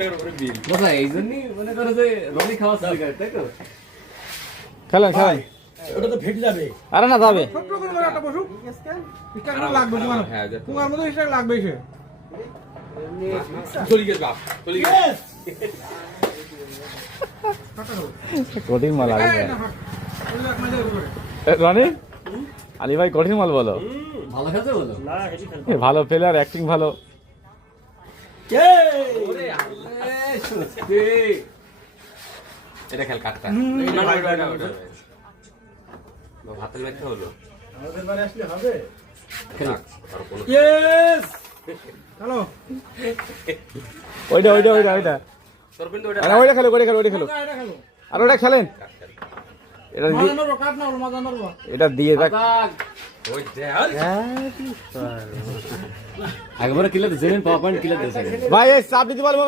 টাকার উপরে বিল। বাবা এই জন্যই মনে করো যে রনি খাওয়া শুরু করে, তাই তো? খেলেন খেলেন। ওটা তো ফেটে যাবে। আরে না যাবে। ছোট্ট করে মানে একটা বসুক স্টার লাগবে তোমার হ্যাঁ, তোমার মতো স্টার লাগবে সে চলে গেছে বাপ, চলে গেছে। কঠিন মাল আলী ভাই। এই না, হাট। ওই দেখ, মাঝে উপরে। রনি আলী ভাই কঠিন মাল বলো। ভালো খেলছে বলো? না হেডি খেল। ভালো প্লেয়ার, অ্যাক্টিং ভালো। ওরে আল্লাহ, সত্যি। এটা খেল কাটটা। না, না, ওটা। হাতের ব্যথা হলো। আমাদের বাড়ি আসলে হবে। থাক, আর কোনো- ইয়েস। চলো ওইটা ওইটা ওইটা ওইটা তোর কিন্তু ওটা আরে ওইটা খেলো, ওইটা খেলো, ওইটা খেলো। এটা খেলো আর ওইটা খেলেন। এটা দিয়ে, মাজানো কাট না মাজানো এটা দিয়ে দেখ। ওই দেখ। একবারে কিলে দিয়েছেন, পাওয়ার পয়েন্ট কিলে দিয়েছেন। ভাই এই চাপ দিতে পারবো।